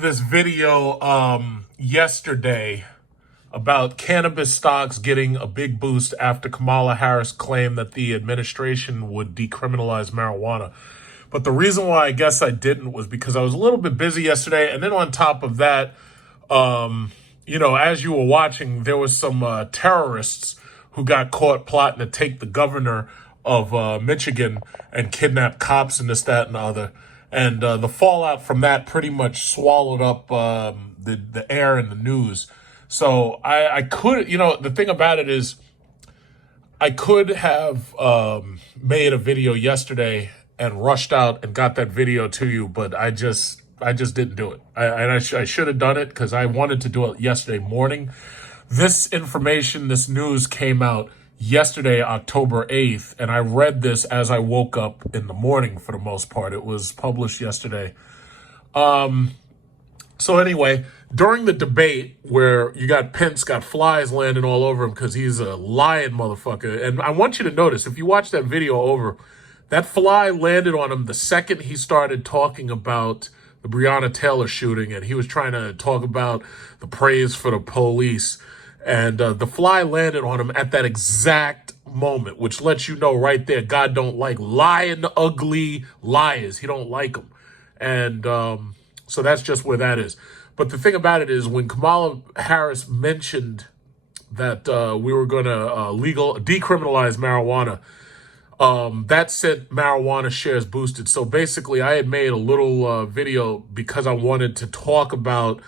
this video yesterday about cannabis stocks getting a big boost after Kamala Harris claimed that the administration would decriminalize marijuana. But the reason why I guess I didn't was because I was a little bit busy yesterday. And then on top of that, as you were watching, there was some terrorists who got caught plotting to take the governor of Michigan and kidnap cops and this, that, and the other. And the fallout from that pretty much swallowed up the air in the news. So I could, the thing about it is I could have made a video yesterday and rushed out and got that video to you, but I just didn't do it. I should have done it because I wanted to do it yesterday morning. This information, this news came out yesterday, October 8th, and I read this as I woke up in the morning for the most part. It was published yesterday. So anyway, during the debate where you got Pence got flies landing all over him because he's a lying motherfucker. And I want you to notice, if you watch that video over, that fly landed on him the second he started talking about the Breonna Taylor shooting, and he was trying to talk about the praise for the police. And the fly landed on him at that exact moment, which lets you know right there, God don't like lying, ugly liars. He don't like them. And so that's just where that is. But the thing about it is when Kamala Harris mentioned that we were going to decriminalize marijuana, that sent marijuana shares boosted. So basically, I had made a little video because I wanted to talk about,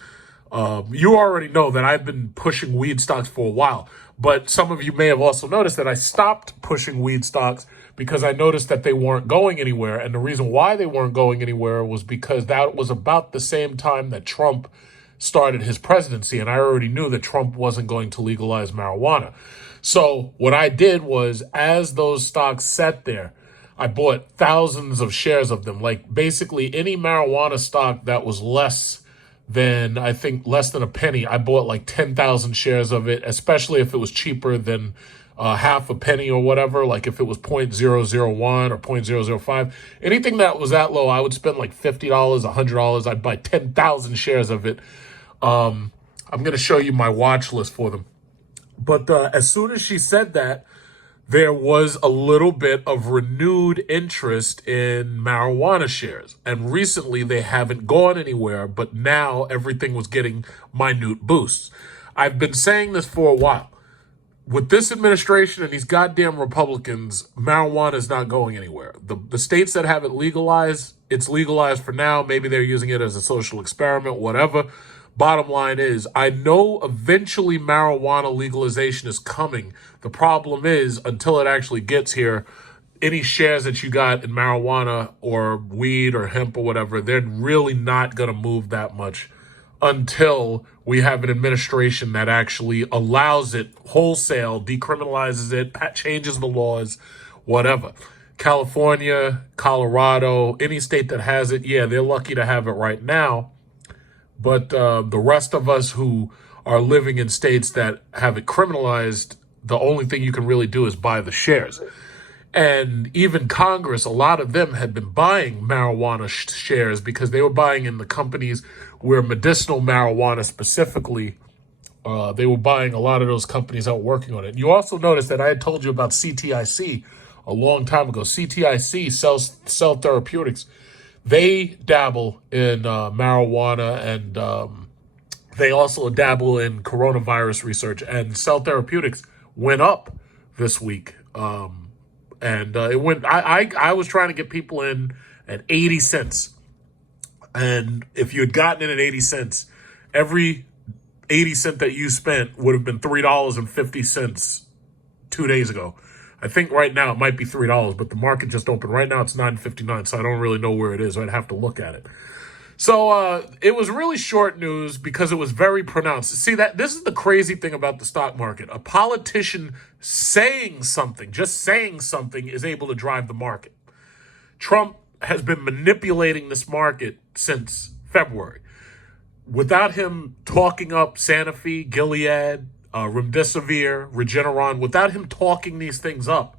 you already know that I've been pushing weed stocks for a while, but some of you may have also noticed that I stopped pushing weed stocks because I noticed that they weren't going anywhere. And the reason why they weren't going anywhere was because that was about the same time that Trump started his presidency. And I already knew that Trump wasn't going to legalize marijuana. So what I did was, as those stocks sat there, I bought thousands of shares of them. Like basically any marijuana stock that was less than a penny, I bought like 10,000 shares of it, especially if it was cheaper than half a penny or whatever. Like if it was 0.001 or 0.005, anything that was that low, I would spend like $50, $100. I'd buy 10,000 shares of it. I'm going to show you my watch list for them. But as soon as she said that, there was a little bit of renewed interest in marijuana shares. And recently they haven't gone anywhere, but now everything was getting minute boosts. I've been saying this for a while. With this administration and these goddamn Republicans, marijuana is not going anywhere. The states that have it legalized, it's legalized for now. Maybe they're using it as a social experiment, whatever. Bottom line is, I know eventually marijuana legalization is coming. The problem is, until it actually gets here, any shares that you got in marijuana or weed or hemp or whatever, they're really not going to move that much until we have an administration that actually allows it wholesale, decriminalizes it, changes the laws, whatever. California, Colorado, any state that has it, yeah, they're lucky to have it right now. But the rest of us who are living in states that have it criminalized, the only thing you can really do is buy the shares. And even Congress, a lot of them had been buying marijuana shares because they were buying in the companies where medicinal marijuana specifically, they were buying a lot of those companies out working on it. And you also notice that I had told you about CTIC a long time ago. CTIC, Cell Therapeutics. They dabble in marijuana, and they also dabble in coronavirus research. And Cell Therapeutics went up this week, and it went. I was trying to get people in at 80 cents, and if you had gotten in at 80 cents, every 80 cent that you spent would have been $3.50 2 days ago. I think right now it might be $3, but the market just opened. Right now it's $9.59, so I don't really know where it is. I'd have to look at it. So it was really short news because it was very pronounced. See, this is the crazy thing about the stock market. A politician saying something, just saying something, is able to drive the market. Trump has been manipulating this market since February. Without him talking up Sanofi, Gilead, Remdesivir, Regeneron, without him talking these things up,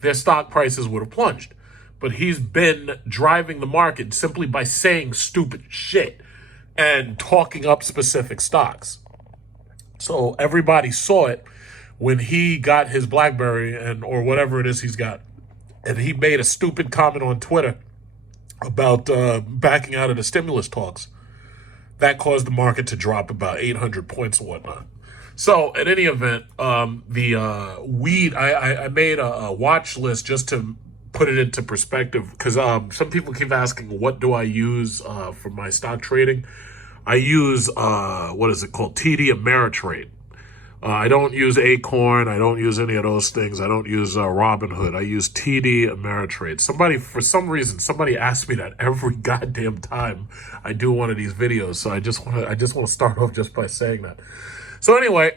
their stock prices would have plunged. But he's been driving the market simply by saying stupid shit. and talking up specific stocks. So everybody saw it when he got his BlackBerry and or whatever it is he's got, and he made a stupid comment on Twitter about backing out of the stimulus talks. That caused the market to drop about 800 points and whatnot. So, in any event, the weed, I made a watch list just to put it into perspective because some people keep asking, what do I use for my stock trading? I use, what is it called? TD Ameritrade. I don't use Acorn. I don't use any of those things. I don't use Robinhood. I use TD Ameritrade. For some reason, somebody asks me that every goddamn time I do one of these videos. So I just want to start off just by saying that. So anyway,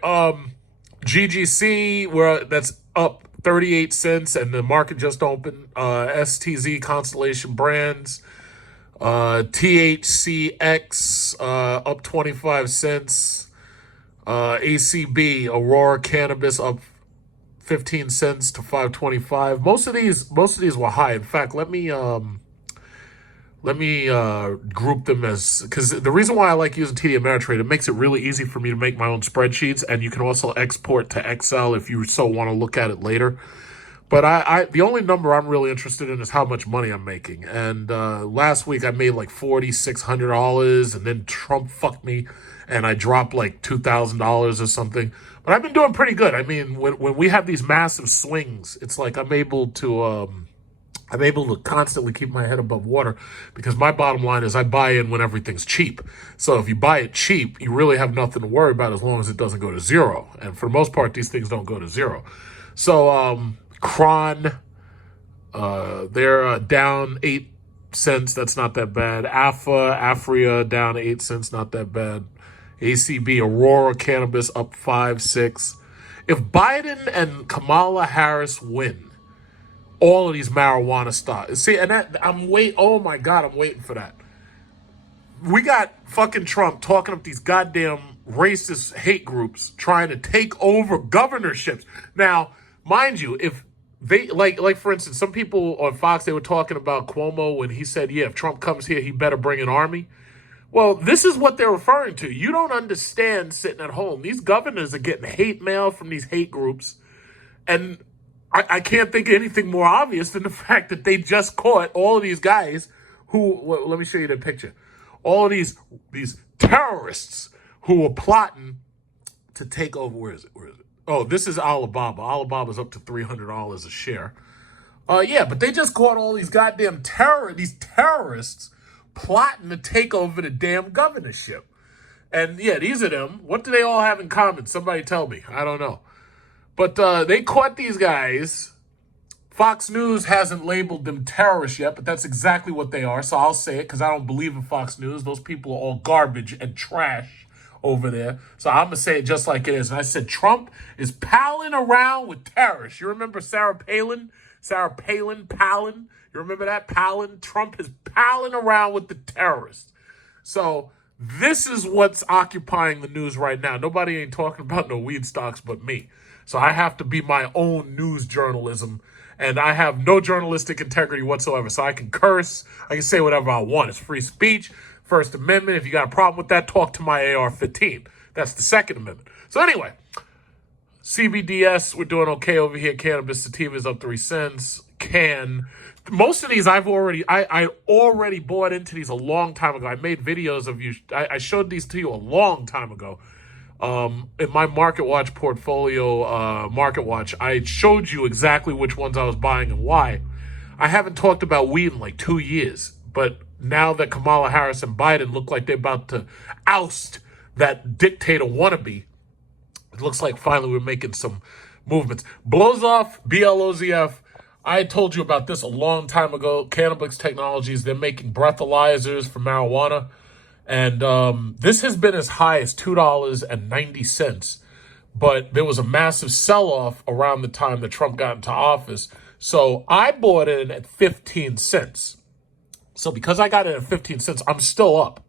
GGC, that's up 38 cents, and the market just opened. STZ Constellation Brands, THCX up 25 cents. ACB Aurora Cannabis up 15 cents to 5.25. Most of these were high. In fact, let me group them as, because the reason why I like using TD Ameritrade, it makes it really easy for me to make my own spreadsheets, and you can also export to Excel if you so want to look at it later. But the only number I'm really interested in is how much money I'm making. And last week I made like $4,600, and then Trump fucked me, and I dropped like $2,000 or something. But I've been doing pretty good. I mean, when we have these massive swings, it's like I'm able to constantly keep my head above water, because my bottom line is I buy in when everything's cheap. So if you buy it cheap, you really have nothing to worry about as long as it doesn't go to zero. And for the most part, these things don't go to zero. So Cron, they're down 8 cents. That's not that bad. Afria down 8 cents. Not that bad. ACB, Aurora Cannabis up 5, 6. If Biden and Kamala Harris win all of these marijuana stocks, see, and oh my God, I'm waiting for that. We got fucking Trump talking up these goddamn racist hate groups trying to take over governorships. Now, mind you, if they, like for instance, some people on Fox, they were talking about Cuomo when he said, yeah, if Trump comes here, he better bring an army. Well, this is what they're referring to. You don't understand sitting at home. These governors are getting hate mail from these hate groups. And I can't think of anything more obvious than the fact that they just caught all of these guys who, well, let me show you the picture. All of these terrorists who were plotting to take over. Where is it? Oh, this is Alibaba. Alibaba's up to $300 a share. Yeah, but they just caught all these goddamn terrorists plotting to take over the damn governorship. And yeah, these are them. What do they all have in common? Somebody tell me. I don't know. But they caught these guys. Fox News hasn't labeled them terrorists yet, but that's exactly what they are. So I'll say it because I don't believe in Fox News. Those people are all garbage and trash over there. So I'm going to say it just like it is. And I said Trump is palling around with terrorists. You remember Sarah Palin? Palin. You remember that? Palin? Trump is palling around with the terrorists. So this is what's occupying the news right now. Nobody ain't talking about no weed stocks but me. So I have to be my own news journalism, and I have no journalistic integrity whatsoever. So I can curse. I can say whatever I want. It's free speech. First Amendment. If you got a problem with that, talk to my AR-15. That's the Second Amendment. So anyway, CBDS, we're doing okay over here. Cannabis sativa is up 3 cents. Most of these I already bought into these a long time ago. I made videos of you. I showed these to you a long time ago. In my Market Watch portfolio, Market Watch, I showed you exactly which ones I was buying and why. I haven't talked about weed in like 2 years, but now that Kamala Harris and Biden look like they're about to oust that dictator wannabe, it looks like finally we're making some movements. Blowzoff, BLOZF. I told you about this a long time ago. Cannabis Technologies, they're making breathalyzers for marijuana. And this has been as high as $2.90. But there was a massive sell-off around the time that Trump got into office. So I bought in at 15 cents. So because I got it at 15 cents, I'm still up.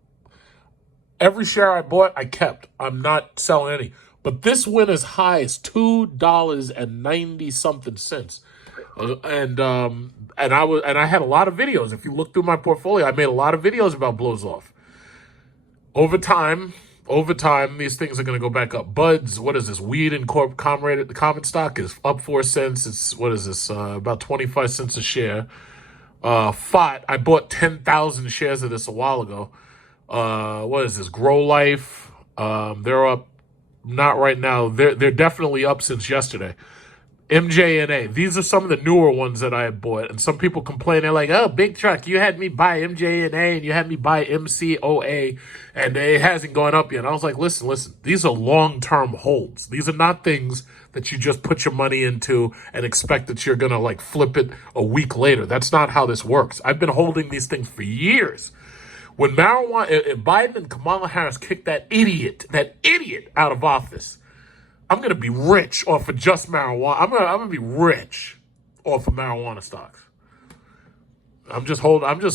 Every share I bought, I kept. I'm not selling any. But this went as high as $2.90-something. And I had a lot of videos. If you look through my portfolio, I made a lot of videos about Blowzoff. Over time, these things are going to go back up. Buds, what is this? Weed and common stock is up 4 cents. It's, what is this? About 25 cents a share. FOT, I bought 10,000 shares of this a while ago. What is this? Grow Life. They're up. Not right now. They're definitely up since yesterday. MJNA. These are some of the newer ones that I had bought. And some people complain. They're like, oh, Big Truck, you had me buy MJNA and you had me buy MCOA and it hasn't gone up yet. And I was like, listen. These are long-term holds. These are not things that you just put your money into and expect that you're going to like flip it a week later. That's not how this works. I've been holding these things for years. When Biden and Kamala Harris kicked that idiot out of office, I'm going to be rich off of just marijuana. I'm going to be rich off of marijuana stocks. I'm just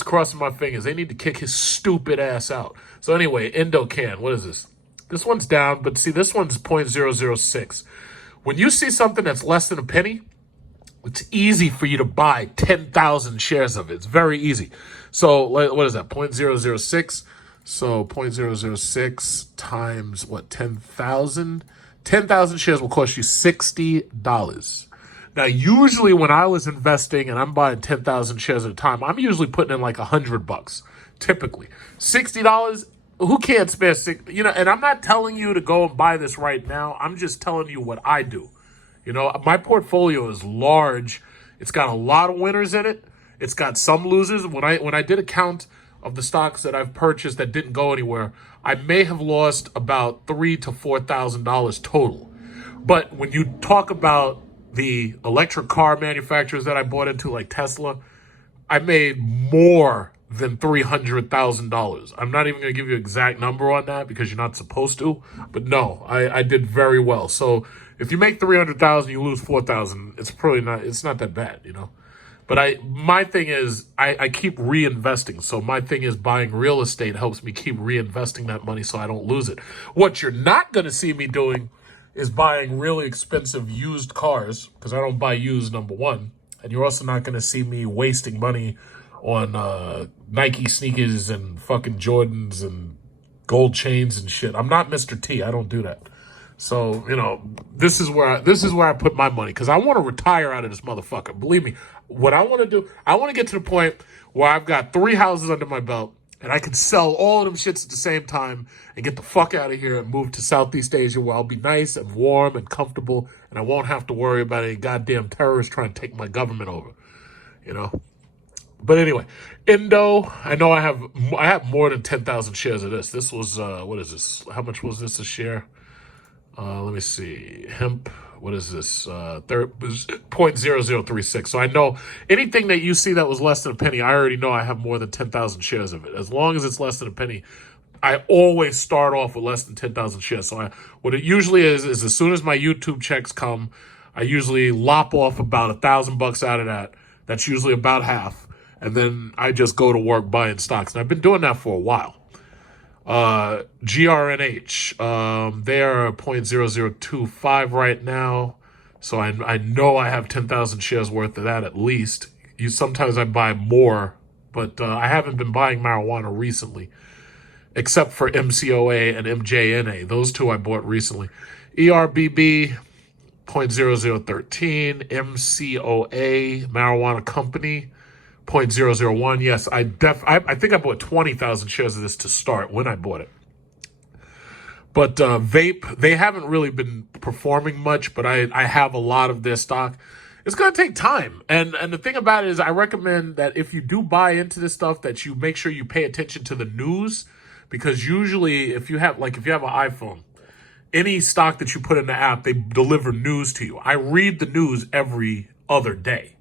crossing my fingers. They need to kick his stupid ass out. So anyway, Indocan, what is this? This one's down, but see, this one's 0.006. When you see something that's less than a penny, it's easy for you to buy 10,000 shares of it. It's very easy. So what is that? 0.006. So 0.006 times what? 10,000. 10,000 shares will cost you $60. Now, usually when I was investing and I'm buying 10,000 shares at a time, I'm usually putting in like $100, typically. $60, who can't spare and I'm not telling you to go and buy this right now. I'm just telling you what I do. My portfolio is large. It's got a lot of winners in it. It's got some losers. When I did a count of the stocks that I've purchased that didn't go anywhere, I may have lost about $3,000 to $4,000 total. But when you talk about the electric car manufacturers that I bought into, like Tesla, I made more than $300,000. I'm not even going to give you an exact number on that because you're not supposed to. But no, I did very well. So if you make 300,000, you lose 4,000. It's not that bad, But my thing is, I keep reinvesting. So my thing is buying real estate helps me keep reinvesting that money so I don't lose it. What you're not going to see me doing is buying really expensive used cars, because I don't buy used, number one. And you're also not going to see me wasting money on Nike sneakers and fucking Jordans and gold chains and shit. I'm not Mr. T. I don't do that. So, this is where I put my money, because I want to retire out of this motherfucker. Believe me, what I want to do, I want to get to the point where I've got 3 houses under my belt and I can sell all of them shits at the same time and get the fuck out of here and move to Southeast Asia, where I'll be nice and warm and comfortable and I won't have to worry about any goddamn terrorists trying to take my government over, But anyway, Indo, I know I have more than 10,000 shares of this. This was, what is this? How much was this a share? Let me see. Hemp, what is this? 0.0036. So I know anything that you see that was less than a penny, I already know I have more than 10,000 shares of it. As long as it's less than a penny, I always start off with less than 10,000 shares. So what it usually is as soon as my YouTube checks come, I usually lop off about $1,000 out of that. That's usually about half. And then I just go to work buying stocks. And I've been doing that for a while. GRNH, they are 0.0025 right now. So I know I have 10,000 shares worth of that at least. Sometimes I buy more, but I haven't been buying marijuana recently, except for MCOA and MJNA. Those two I bought recently. ERBB, 0.0013. MCOA, Marijuana Company, 0.001. Yes, I think I bought 20,000 shares of this to start when I bought it. But Vape, they haven't really been performing much, but I have a lot of their stock. It's going to take time. And the thing about it is, I recommend that if you do buy into this stuff, that you make sure you pay attention to the news, because usually if you have an iPhone, any stock that you put in the app, they deliver news to you. I read the news every other day.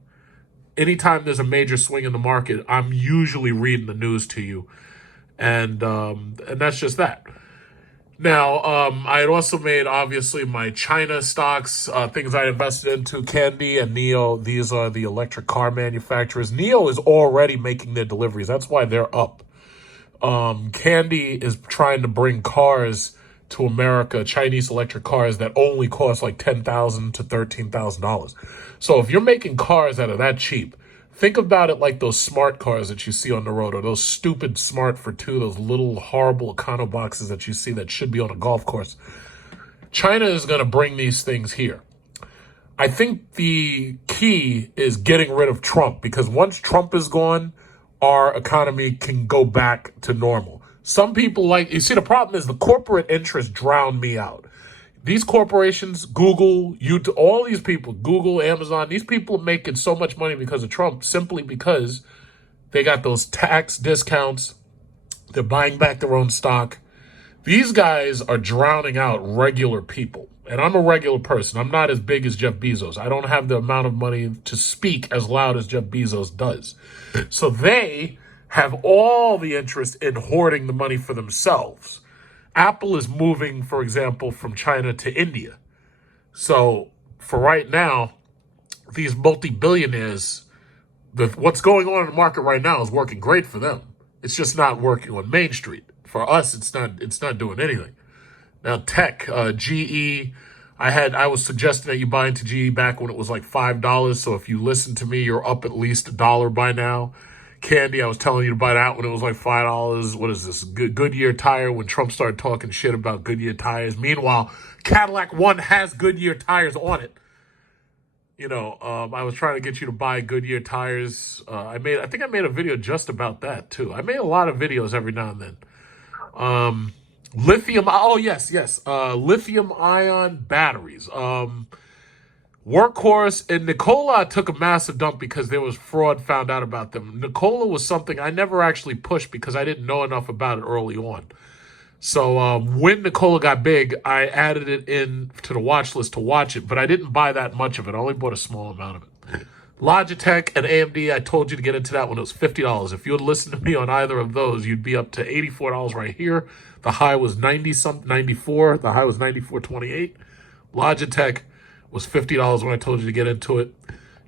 Anytime there's a major swing in the market, I'm usually reading the news to you. And that's just that. Now, I had also made, obviously, my China stocks, things I invested into, Candy and Neo. These are the electric car manufacturers. Neo is already making their deliveries. That's why they're up. Candy is trying to bring cars to America, Chinese electric cars that only cost like $10,000 to $13,000. So if you're making cars that are that cheap, Think about it like those smart cars that you see on the road, or those stupid smart for two, those little horrible econo boxes that you see that should be on a golf course. China is going to bring these things here. I think the key is getting rid of Trump, because once Trump is gone, our economy can go back to normal. Some people you see, the problem is the corporate interests drown me out. These corporations, Google, YouTube, all these people, Google, Amazon, these people are making so much money because of Trump, simply because they got those tax discounts. They're buying back their own stock. These guys are drowning out regular people. And I'm a regular person. I'm not as big as Jeff Bezos. I don't have the amount of money to speak as loud as Jeff Bezos does. So they have all the interest in hoarding the money for themselves. Apple is moving, for example, from China to India. So for right now, these multi-billionaires, what's going on in the market right now is working great for them. It's just not working on Main Street. For us, it's not doing anything. Now, tech, GE, I was suggesting that you buy into GE back when it was like $5. So if you listen to me, you're up at least $1 by now. Candy, I was telling you to buy that when it was like $5. What is this? Goodyear tire, when Trump started talking shit about Goodyear tires. Meanwhile, Cadillac One has Goodyear tires on it. I was trying to get you to buy Goodyear tires. I think I made a video just about that too. I made a lot of videos every now and then. Lithium. Oh, yes. Lithium ion batteries. Workhorse and Nikola took a massive dump because there was fraud found out about them. Nikola was something I never actually pushed because I didn't know enough about it early on. So when Nikola got big, I added it in to the watch list to watch it, but I didn't buy that much of it. I only bought a small amount of it. Logitech and AMD, I told you to get into that when it was $50. If you had listened to me on either of those, you'd be up to $84 right here. The high was 94. The high was 94.28. Logitech was $50 when I told you to get into it.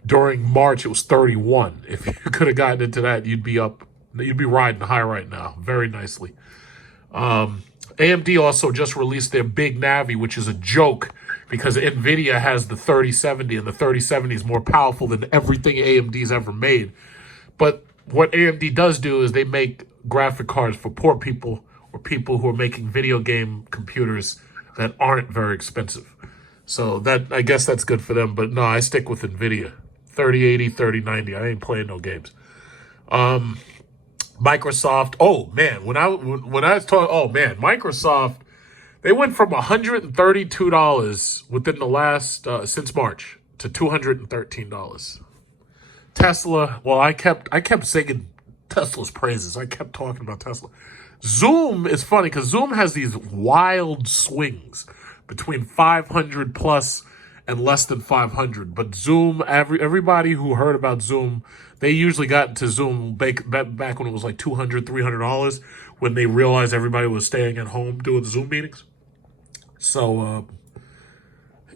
During March, it was 31. If you could have gotten into that, you'd be riding high right now, very nicely. AMD also just released their Big Navi, which is a joke because NVIDIA has the 3070, and the 3070 is more powerful than everything AMD's ever made. But what AMD does do is they make graphic cards for poor people or people who are making video game computers that aren't very expensive. So I guess that's good for them. But no, I stick with NVIDIA. 3080, 3090. I ain't playing no games. Microsoft. Oh man, when I was talking, Microsoft, they went from $132 within the last since March to $213. Tesla. Well, I kept singing Tesla's praises. I kept talking about Tesla. Zoom is funny because Zoom has these wild swings between 500 plus and less than 500. But Zoom, everybody who heard about Zoom, they usually got into Zoom back when it was like $200, $300 when they realized everybody was staying at home doing Zoom meetings. So,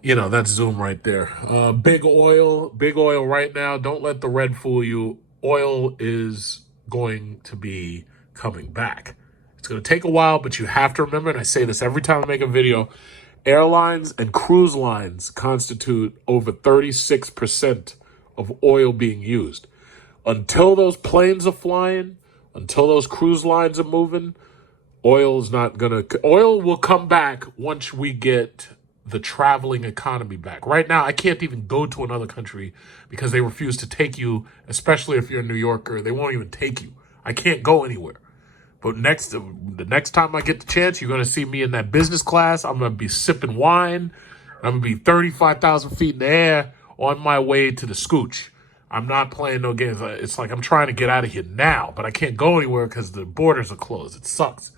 that's Zoom right there. Big oil right now. Don't let the red fool you. Oil is going to be coming back. It's going to take a while, but you have to remember, and I say this every time I make a video, airlines and cruise lines constitute over 36% of oil being used. Until those planes are flying, until those cruise lines are moving, oil will come back once we get the traveling economy back. Right now, I can't even go to another country because they refuse to take you, especially if you're a New Yorker. They won't even take you. I can't go anywhere. But the next time I get the chance, you're going to see me in that business class. I'm going to be sipping wine. I'm going to be 35,000 feet in the air on my way to the scooch. I'm not playing no games. It's like I'm trying to get out of here now, but I can't go anywhere because the borders are closed. It sucks.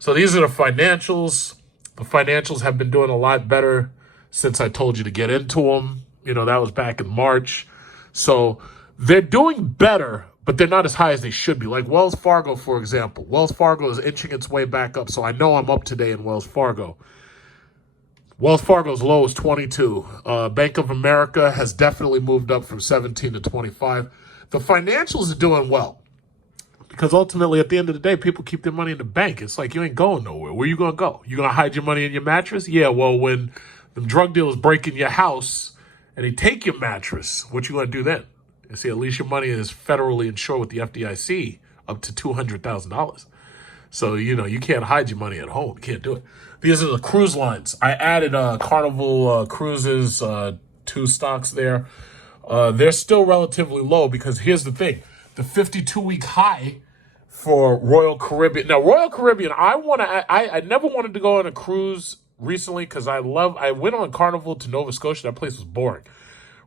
So these are the financials. The financials have been doing a lot better since I told you to get into them. That was back in March. So they're doing better, but they're not as high as they should be. Like Wells Fargo, for example. Wells Fargo is inching its way back up, so I know I'm up today in Wells Fargo. Wells Fargo's low is 22. Bank of America has definitely moved up from 17 to 25. The financials are doing well because ultimately, at the end of the day, people keep their money in the bank. It's like you ain't going nowhere. Where you going to go? You going to hide your money in your mattress? Yeah, well, when the drug dealers break in your house and they take your mattress, what you going to do then? You see, at least your money is federally insured with the FDIC up to $200,000. So, you can't hide your money at home. You can't do it. These are the cruise lines. I added Carnival Cruises, 2 stocks there. They're still relatively low because here's the thing. The 52-week high for Royal Caribbean. Now, Royal Caribbean, I never wanted to go on a cruise recently because I went on Carnival to Nova Scotia. That place was boring.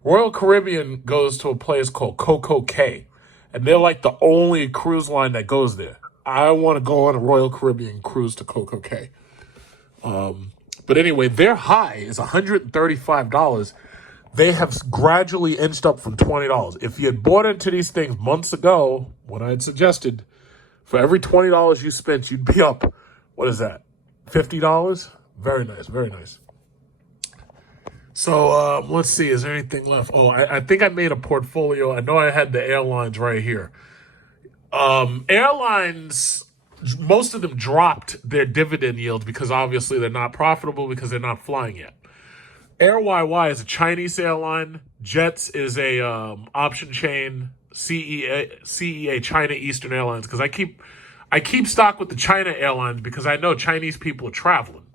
Royal Caribbean goes to a place called Coco Cay, and they're like the only cruise line that goes there. I want to go on a Royal Caribbean cruise to Coco Cay. But anyway, their high is $135. They have gradually inched up from $20. If you had bought into these things months ago, what I had suggested, for every $20 you spent, you'd be up, what is that, $50? Very nice, very nice. So let's see, is there anything left? Oh, I think I made a portfolio. I know I had the airlines right here. Airlines, most of them dropped their dividend yields because obviously they're not profitable because they're not flying yet. Air YY is a Chinese airline. Jets is a option chain. CEA China Eastern Airlines, because I keep stock with the China airlines because I know Chinese people are traveling,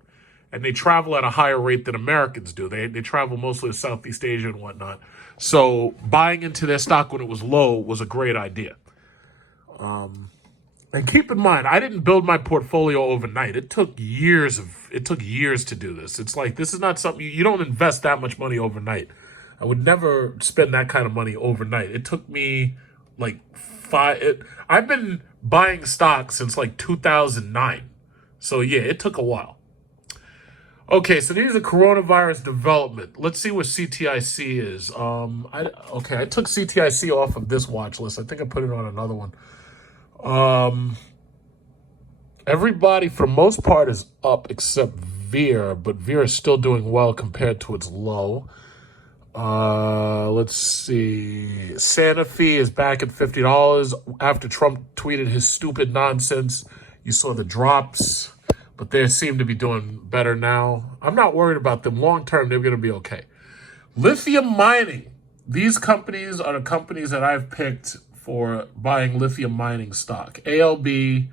and they travel at a higher rate than Americans do. They travel mostly to Southeast Asia and whatnot. So buying into their stock when it was low was a great idea. And keep in mind, I didn't build my portfolio overnight. It took years to do this. It's like, this is not something you don't invest that much money overnight. I would never spend that kind of money overnight. It took me like I've been buying stocks since like 2009. So yeah, it took a while. Okay, so these are coronavirus development. Let's see what CTIC is. I took CTIC off of this watch list. I think I put it on another one. Everybody, for the most part, is up except Veer, but Veer is still doing well compared to its low. Let's see. Sanofi is back at $50 after Trump tweeted his stupid nonsense. You saw the drops, but they seem to be doing better now. I'm not worried about them. Long term, they're going to be okay. Lithium mining. These companies are the companies that I've picked for buying lithium mining stock. ALB,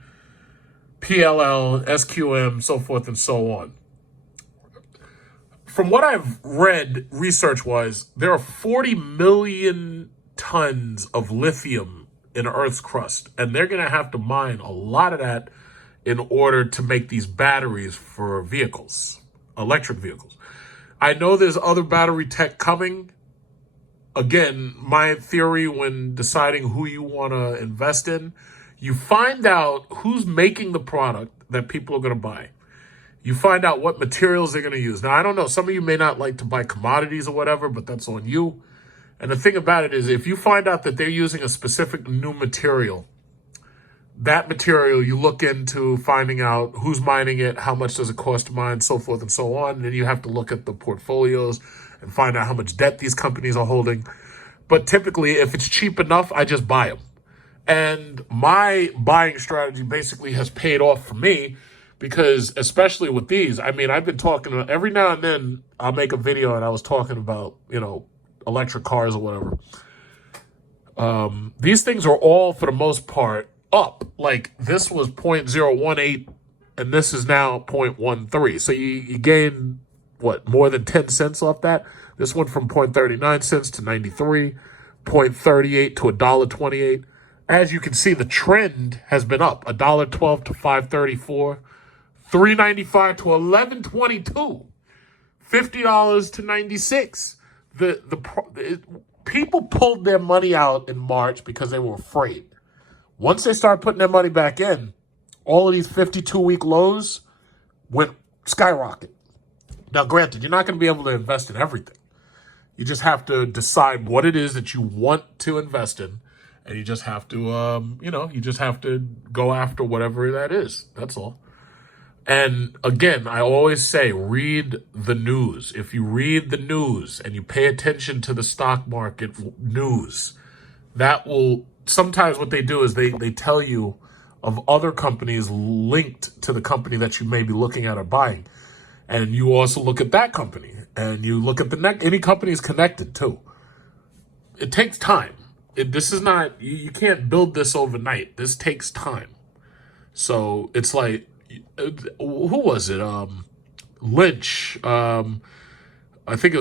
PLL, SQM, so forth and so on. From what I've read research-wise, there are 40 million tons of lithium in Earth's crust, and they're going to have to mine a lot of that in order to make these batteries for vehicles, electric vehicles. I know there's other battery tech coming. Again, my theory when deciding who you want to invest in, you find out who's making the product that people are going to buy. You find out what materials they're going to use. Now, I don't know. Some of you may not like to buy commodities or whatever, but that's on you. And the thing about it is, if you find out that they're using a specific new material, that material you look into finding out who's mining it, how much does it cost to mine, so forth and so on. And then you have to look at the portfolios and find out how much debt these companies are holding. But typically, if it's cheap enough, I just buy them. And my buying strategy basically has paid off for me because, especially with these, I mean, I've been talking to, every now and then I'll make a video and I was talking about, electric cars or whatever. These things are all, for the most part, up. Like, this was 0.018 and this is now 0.13. So you gain, more than 10 cents off that? This went from 0.39 cents to 93, 0.38 to $1.28. As you can see, the trend has been up. $1.12 to $5.34, $3.95 to $11.22, $50 to $96. People pulled their money out in March because they were afraid. Once they started putting their money back in, all of these 52-week lows went skyrocket. Now, granted, you're not going to be able to invest in everything. You just have to decide what it is that you want to invest in, and you just have to, you just have to go after whatever that is. That's all. And again, I always say, read the news. If you read the news and you pay attention to the stock market news, that will, sometimes what they do is they tell you of other companies linked to the company that you may be looking at or buying. And you also look at that company, and you look at any company is connected too. It takes time. this is not, you can't build this overnight. This takes time. So it's like, who was it? Lynch. I think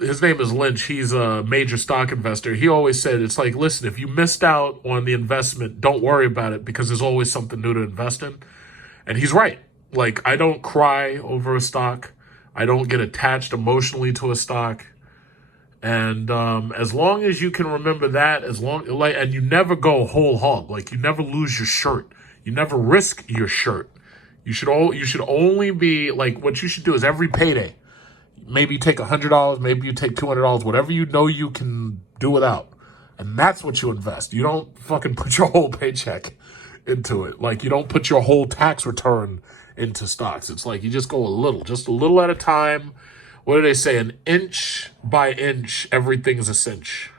his name is Lynch. He's a major stock investor. He always said, it's like, listen, if you missed out on the investment, don't worry about it because there's always something new to invest in. And he's right. Like, I don't cry over a stock. I don't get attached emotionally to a stock. And as long as you can remember that, and you never go whole hog, like you never lose your shirt, you never risk your shirt. You should only be like, what you should do is every payday, maybe you take $100, maybe you take $200, whatever you know you can do without, and that's what you invest. You don't fucking put your whole paycheck into it. Like you don't put your whole tax return into stocks. It's like you just go just a little at a time. What do they say? An inch by inch, everything's a cinch.